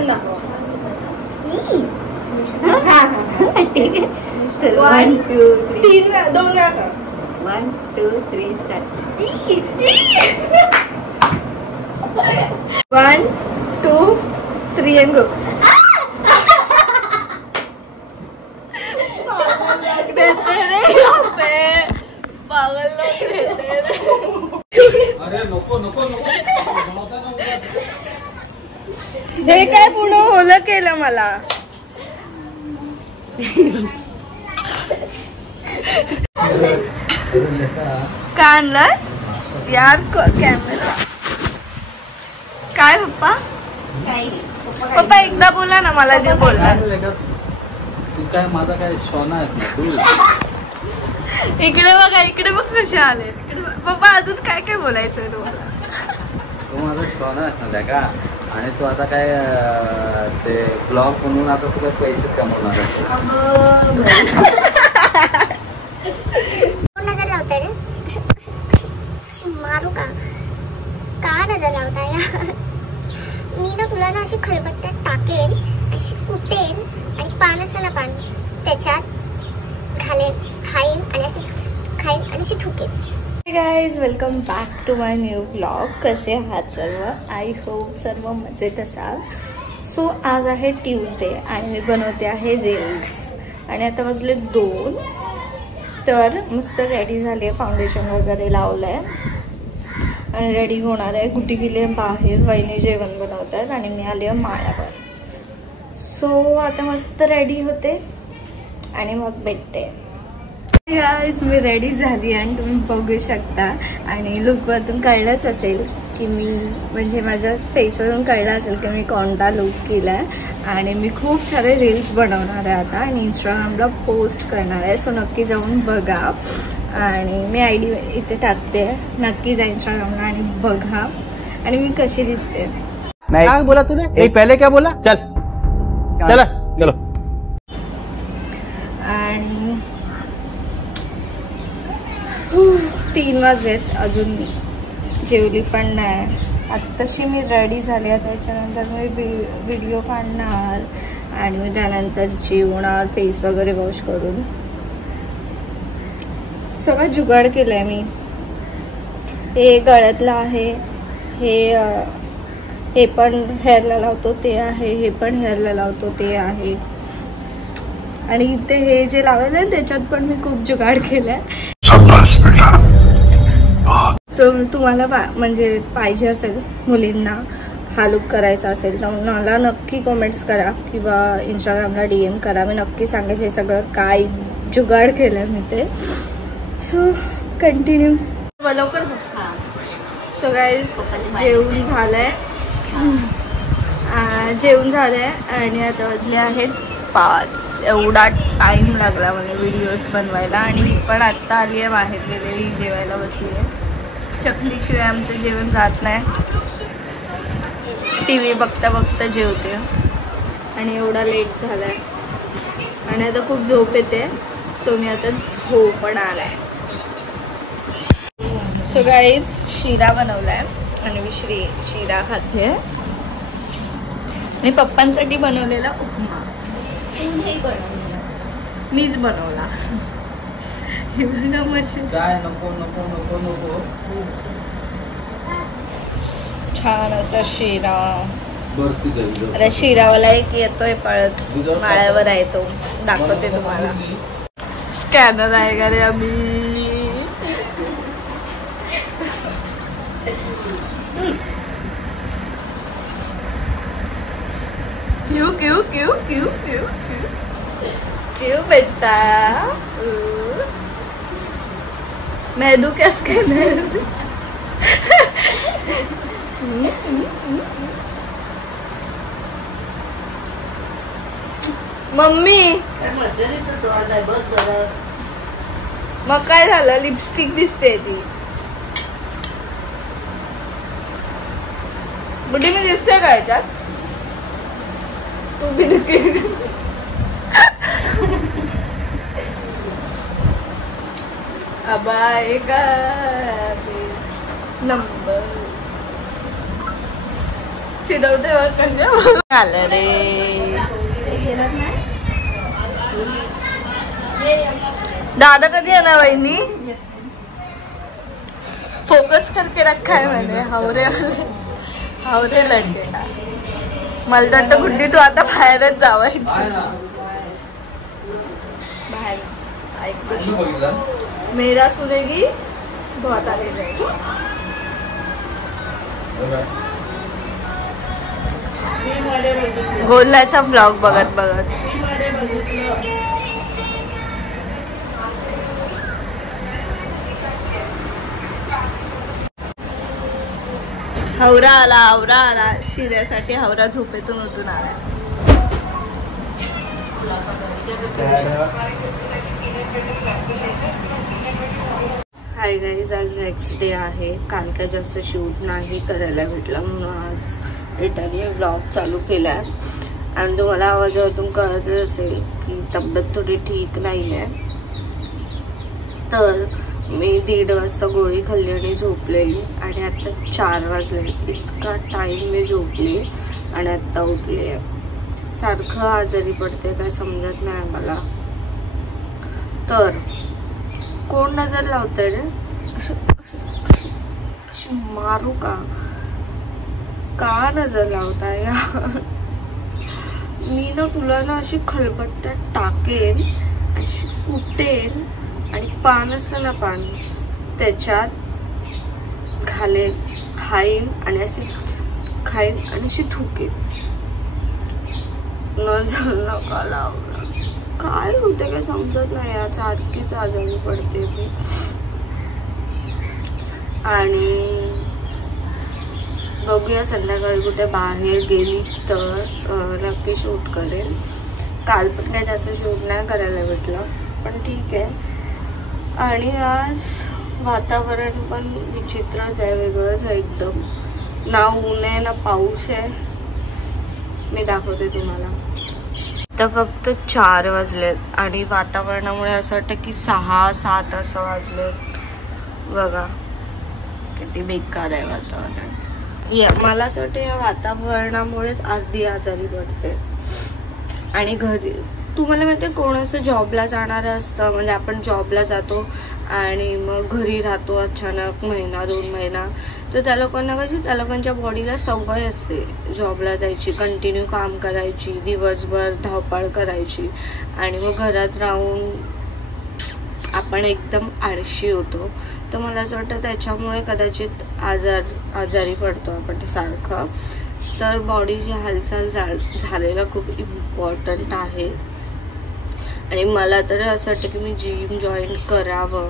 Motion दाखव. ठीक आहे. चल 1 2 3. 3 वेळा 2 वेळा कर. 1 2 3 स्टार्ट. 1 2 3 and go. पागल लोग रहते हैं. अरे नको नको नको. हे काय पूर्ण ओलं केलं मला. का आणलं यार कॅमेरा. काय पप्पा पप्पा एकदा बोला ना मला जे बोलला. तू काय माझा काय सोना आहे तू. इकडे बघा इकडे बघ कसे आले. पप्पा अजून काय काय बोलायचंय तुम्हाला. तू माझा सोना आहे ना का. आणि तू आता काय ते ब्लॉग म्हणून आता तुला पैसे कमवणार आहे. नजर लावताय मारू का नजर लावताय. मी ना तुला ना अशी खलबत्त्यात टाकेन, अशी कुटेन आणि पान असतं ना पान त्याच्यात घालेन, खाईन आणि अशी खाईन आणि अशी थुकेन. Guys welcome back to my new vlog. कसे आहात सर्व. आय होप सर्व मजेत असाल. सो आज आहे ट्यूजडे आणि मी बनवते आहे रील्स. आणि आता वाजले 2. तर मस्त रेडी झाली आहे. फाउंडेशन वगैरे लावलं आहे आणि रेडी होणार आहे. कुठे गेले बाहेर. वहिनी जेवण बनवतात आणि मी आली आहे माळ्यावर. सो आता मस्त रेडी होते आणि मग भेटते. गाईज मी रेडी झाली आणि तुम्ही बघू शकता. आणि लुकवरतून कळलंच असेल की मी म्हणजे माझ्या फेसवरून कळलं असेल की मी कोणता लुक केला आहे. आणि मी खूप सारे रील्स बनवणार आहे आता आणि इंस्टाग्रामला पोस्ट करणार आहे. सो नक्की जाऊन बघा. आणि मी ID इथे टाकते. नक्की जा इंस्टाग्रामला आणि बघा. आणि मी कशी दिसते. क्या बोला तूने. एक पहले क्या बोला. चल चला चलो. आणि 3 वाजलेत अजून जेवली पण नाही. आत्ताशी मी रेडी झाले. त्याच्यानंतर मी व्हिडिओ काढणार आणि मी त्यानंतर जेवणार. फेस वगैरे वॉश करून सगळं जुगाड केलंय मी. हे गळ्यातलं आहे. हे पण हेअरला लावतो ते आहे. हे पण हेअरला लावतो ते आहे. आणि इथे हे जे लावलेलं आहे त्याच्यात पण मी खूप जुगाड केलाय. सो तुम्हाला म्हणजे पाहिजे असेल मुलींना हा लुक करायचा असेल तर मला नक्की कमेंट्स करा किंवा इंस्टाग्रामला DM करा. मी नक्की सांगेल हे सगळं काय जुगाड केलंय मी ते. सो कंटिन्यू लवकर. सो गाईज जेवण झालंय. आणि आता वाजले आहेत 5. एवढा टाइम लागला मला व्हिडिओज बनवायला. आणि मी पण आत्ता आली आहे बाहेर गेलेली. जेवायला बसली आहे. चकलीशिवाय आमचं जेवण जात नाही. TV बघता बघता जेवते. आणि एवढा लेट झालाय आणि आता खूप झोप येते. सो मी आता झोपणार आहे. सो गाईज शिरा बनवलाय आणि मी शिरा खाते. आणि पप्पांसाठी बनवलेला उपमा मीच बनवला. काय नको नको नको नको. छान असा शिरा. आता शिरावाला एक येतोय पळत माळ्यावर आहे तो. दाखवते तुम्हाला. स्कॅनर आहे का रे आम्ही. क्यों क्यों क्यों क्यों क्यों क्यों बेटा. मैं दूं क्या स्कैनर. मम्मी मग काय झालं. लिपस्टिक दिसते ती. बुड्डी मी दिसते का याच्यात. तू भी दिसते. अब आएगा नंबर. चिडवते आलं रे. दादा कधी येणार वहिनी? फोकस करके रखा है मैंने. हावरे हावरे लड़के का. मला वाटतं गुड्डी तू आता बाहेरच जावं. बाहेर मेरा सुनेगी बहुत आगे जाएगी. गोल्याचा ब्लॉग बघत बघत हवरा आला शिऱ्यासाठी. हवरा झोपेतून उठून आला. हाय गाईज, आज नेक्स्ट डे आहे. काल काय जास्त शूट नाही करायला भेटला म्हणून आज रिटर्न व्लॉग चालू केला. आणि तुम्हाला आवाजातून कळतच असेल की तब्येत थोडी ठीक नाही आहे. तर मी 1:30 वाजता गोळी खाल्ली आणि झोपलेली. आणि आता 4 वाजले. इतका टाईम मी झोपली आणि आत्ता उठली आहे. सारखं आजारी पडते, काय समजत नाही मला. तर कोण नजर लावतंय रे? मारू का नजर लावताय? मी ना तुला ना अशी खलबत्त्यात टाकेन, अशी कुटेन आणि पान असतं ना, पान त्याच्यात घालेन, खाईन आणि अशी खाईन आणि अशी थुकेन. नजर नका लावला. काय होते काय समजत नाही यार. सारखीच आजारी पडते मी. आणि बघूया संध्याकाळी कुठे बाहेर गेली तर नक्की शूट करेन. काल पण काय जास्त शूट नाही करायला भेटलं, पण ठीक आहे. आणि आज वातावरण पण विचित्रच आहे, वेगळंच आहे एकदम. ना ऊन आहे ना पाऊस आहे. मी दाखवते तुम्हाला. तर फक्त 4 वाजलेत आणि वातावरणामुळे असं वाटतं की 6-7 असं वाजलेत. बघा किती बेकार आहे वातावरण. मला असं वाटतं या वातावरणामुळेच अर्धी आजारी पडते. आणि घरी तुम्हाला माहिती आहे, कोण असं जॉबला जाणार असतं, म्हणजे आपण जॉबला जातो आणि मग घरी राहतो अचानक 1-2 महिना, तर त्या लोकांना कशी त्या लोकांच्या बॉडीला सवय असते जॉबला जायची, कंटिन्यू काम करायची, दिवसभर धावपळ करायची. आणि मग घरात राहून आपण एकदम आळशी होतो. तर मला असं वाटतं त्याच्यामुळे कदाचित आजारी पडतो आपण सारखं. तर बॉडीची हालचाल झालेलं खूप इम्पॉर्टंट आहे. आणि मला तर असं वाटतं की मी जिम जॉईन करावं.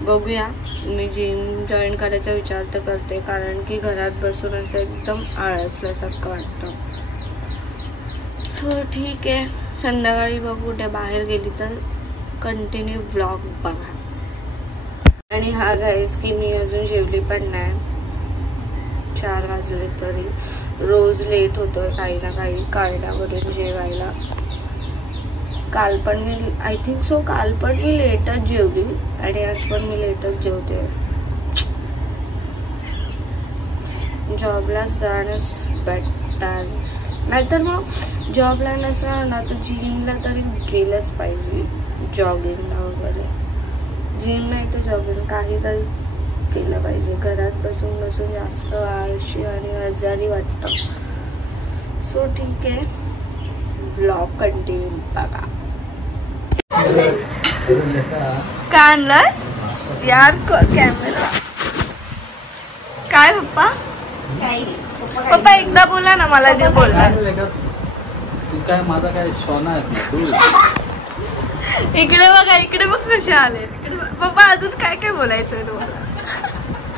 बघूया, मी जिम जॉईन करायचा विचार तर करते, कारण की घरात बसून असं एकदम आळसल्यासारखं वाटतं. सो ठीक आहे, संध्याकाळी बघू. कुठे बाहेर गेली तर कंटिन्यू व्लॉग बघा. आणि हा गाईज की मी अजून जेवली पण नाही. 4 वाजले तरी रोज लेट होतोय काही ना काही कारणावरून जेवायला. काल पण मी आय थिंक सो काल पण मी लेटच जेवली आणि आज पण मी लेटच जेवते. जॉबला जाणंच बेटर. नाहीतर मग जॉबला नसणार ना तर जिमला तरी गेलंच पाहिजे, जॉगिंगला वगैरे. जिम नाही तर जॉगिंग काहीतरी केलं पाहिजे. घरात बसून बसून जास्त आळशी आणि आजारी वाटतं. सो ठीक आहे, ब्लॉग कंटिन्यू बघा. काय आणलं यार कॅमेरा? काय पप्पा? पप्पा एकदा बोला ना, मला जे बोलला. तू काय माझा काय सोना आहेस ना तू. इकडे बघा, इकडे बघ कसे आले. पप्पा अजून काय काय बोलायचंय तुम्हाला?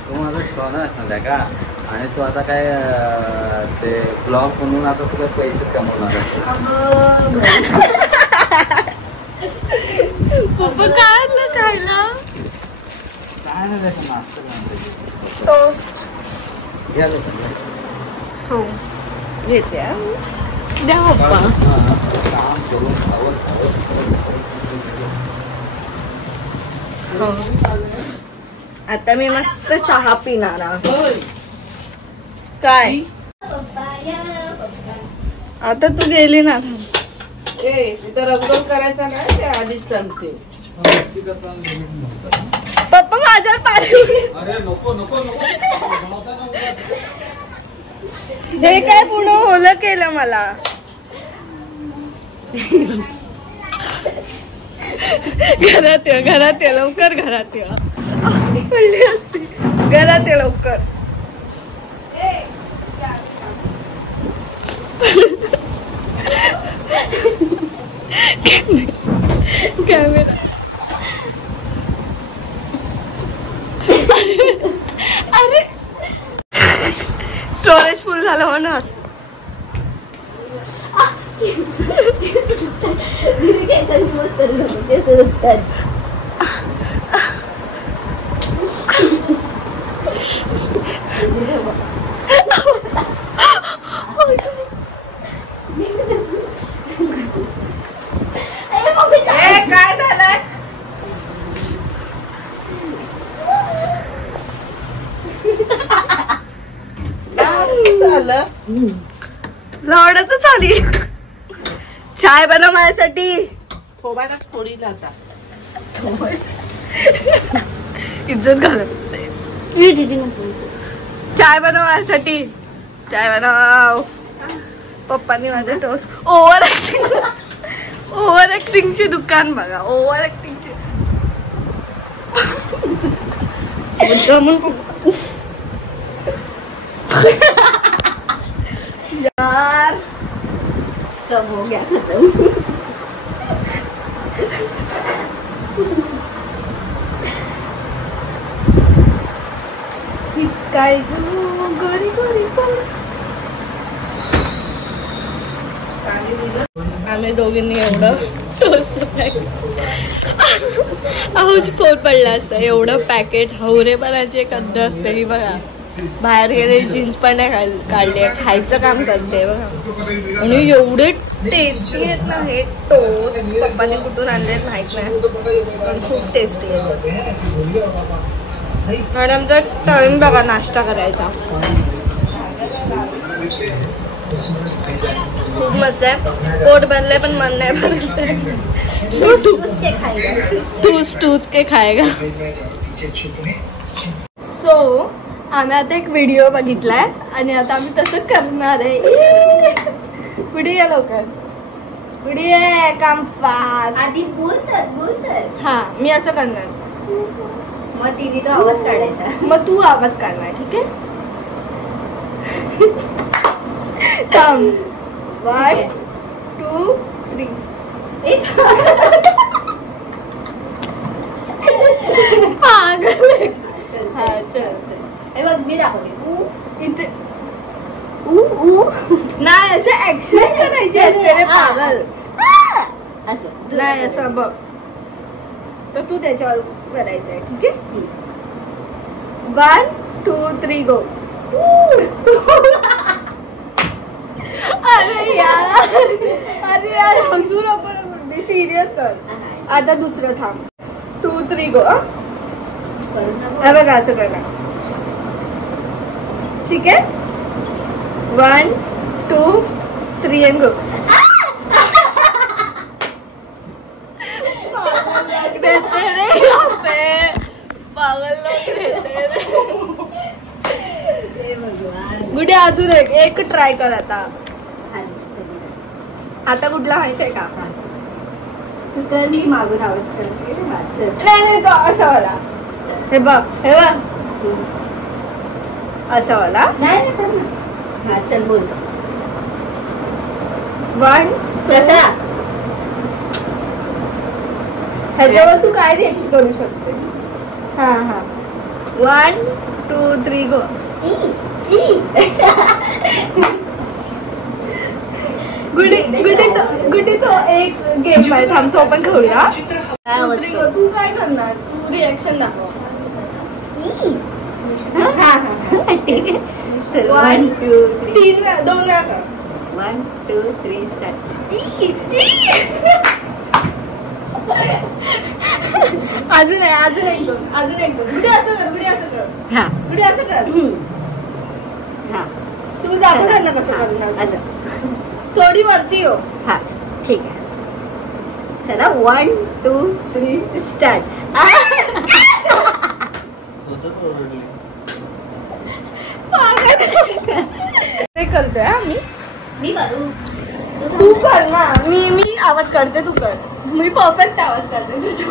तू माझा सोना आहेस ना का. आणि तू आता काय ते ब्लॉग म्हणून आता तुला पैसे कमवणार. पप्पा काय आणलं खायला? काय नाही नाश्ता टोस्ट. घ्या हो घेते द्या पप्पा. काम करून आता मी मस्त चहा पिणार. काय आता तू गेली ना. तिथं रगडोल करायचा नाही, ते आधीच सांगते. पप्पा माझ्यावर पाणी अरे नको नको नको. हे काय पूर्ण ओलं केलं मला. घरात ये लवकर, घरात ये. पडली असती. घरात ये लवकर. कॅमेरा. अरे स्टोरेज फुल झालं म्हणून असं. काय झालंय? लवडतच आली. चाय बनव माझ्यासाठी. थोबाडा थोडी जाता इज्जत घालत. चाय बनव माझ्यासाठी. चाय बनव. पप्पानी माझं टोस्ट. ओव्हर ऍक्टिंगची दुकान बघा. ओव्हर ऍक्टिंगची. यार सब हो गया खत्म. हीच काय गोरी गोरी आम्ही दोघींनी एवढं आहोच फोन पडला असता. एवढं पॅकेट हवरेपणाची एक अद्द असते ही बघा. बाहेर गेले जीन्स पण नाही काढले. खायचं काम करते बघा. आणि एवढे टेस्टी आहेत ना हे टोस्ट. पप्पाने कुठून आणलेत माहित नाही पण खूप टेस्टी आहेत. आणि आमचा टाइम बघा नाश्ता करायचा. खूप मस्त आहे. पोट भरलंय पण मन नाही भरत आहे. टूस के खाएगा. सो आम्ही आता एक व्हिडिओ बघितलाय आणि आता आम्ही तसं करणार आहे. कुठे ये लवकर. कुठे ये. काम फास्ट. आधी बोल तर. हा मी असं करणार. मग तिने तो आवाज काढायचा. मग तू आवाज काढणार. ठीक आहे. थांब. 1 2 3. पागल. हा चल. हे बघ मी दाखवते. इथे ऊ नाही असं ऍक्शन करायची असते रे पागल. असं नाही असं बघ. तर तू त्याच्यावर करायचंय. ठीक आहे. 1 2 3 गो. अरे यार हसू नको. सिरियस कर. आता दुसरं थांब. 2 3 गो. हे बघा असं करा. ठीक आहे. 1 2 3 and go. पागल लोक रहते रे. गुडे अजून एक ट्राय कर. आता कुठला माहित आहे का. तर मी मागून आवाज करते. नाही तो असा वाला. हे बघ असा वाला. नाही हा चल बोल. 1 कसा. ह्याच्यावर तू काय रिएक्ट करू शकते. हा 1 2 3 गो. गुडी तो एक गेम आहे. थांब तो पण खेळूया. तू काय करणार. तू रिएक्शन दाखव. ठीक आहे. चल 1 2 3. 2 वेळा कर. 1 2 3 स्टार्ट. अजून एक दोन. गुडी असं कर. हा गुडी असं कर. हा तू दाखव त्यांना कसं करणार. असं थोडी वरती हो. हा ठीक आहे. चला 1 2 3 स्टार्ट. ते करतोय हा मी करू. तू कर ना. मी आवाज करते, तू कर. मी परफेक्ट आवाज करते तुझ्या.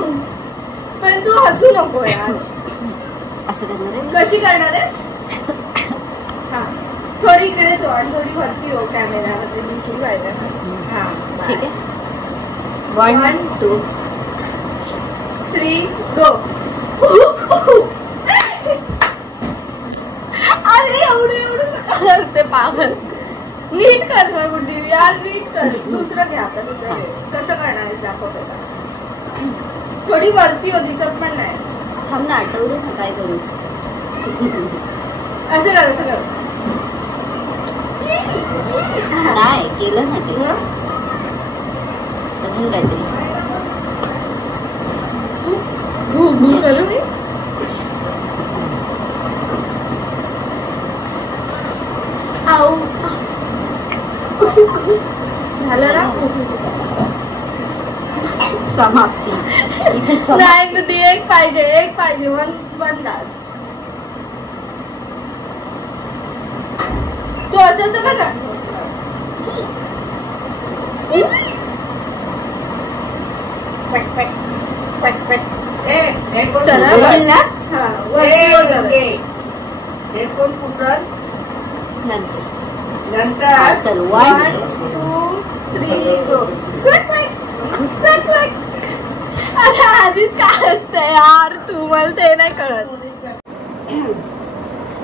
पण तू हसू नको यार. असं करणार आहे. कशी करणार आहे? हा थोडी इकडेच हो आणि थोडी वरती हो कॅमेरामध्ये दिसून पाहिजे. हा ठीक आहे. 1 2 3 गो. अरे एवढं करते पागल. नीट कर ना बुद्धी यार, नीट कर. दुसरं घ्या आता, दुसरं घे. कसं करणार आहे दाखवते का? थोडी वरती हो, दिसत पण नाही. थांब ना, आठवलं ना काय करू. असं कर, असं कर. नाही केलं ना ते. अजून काहीतरी. करू मी. झालं ना. समाप्ती. नाही गुड्डी, एक पाहिजे. वन तास. तू असं कर ना. हेडफोन कुठं नंतर. चल 1 2 3 गो. अरे आधीच काय असतंय यार, तू मला ते नाही कळत.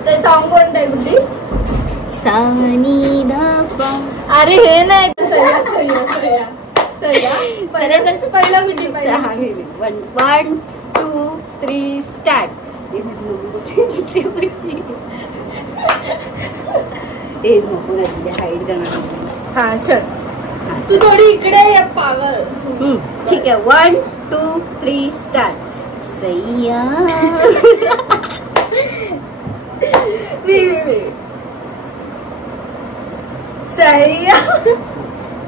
ते सॉन्ग कोणतं आहे गुड्डी? सानी दा पा. अरे हे नाही. पहिला गुड्डी पहिला. 1 2 3 स्टार्ट. ए नको ना, तिथे हाईड करणार. हा चल. तू थोडी इकडे ये पागल. ठीक आहे. 1 2 3 स्टार्ट. सैया. सैया.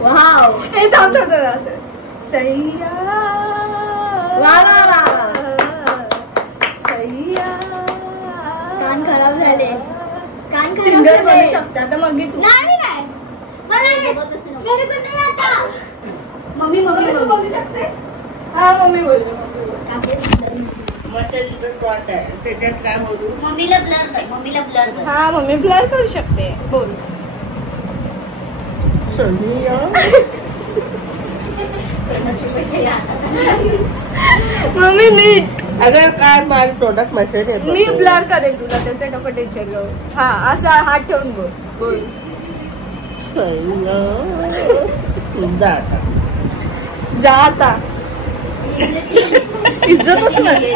वाव. हे थांब जरा. सैया. वा वा वा. सैया. कान खराब झाले. कान सिंगर बनू शकता तर मग तू. मम्मी बोलू शकते. हा मम्मी बोलते. त्याच्यात काय बोलू? मम्मीला ब्लर कर. हा मम्मी ब्लर करू शकते. बोल. मम्मी नीट. अगर काय माझं प्रोडक्ट मेसेज येतो. मी ब्लर करेन तुला, त्याचं नको टेन्शन घेऊ. हा असा हात ठेवून बोल. जा आता. इज्जतच नाही.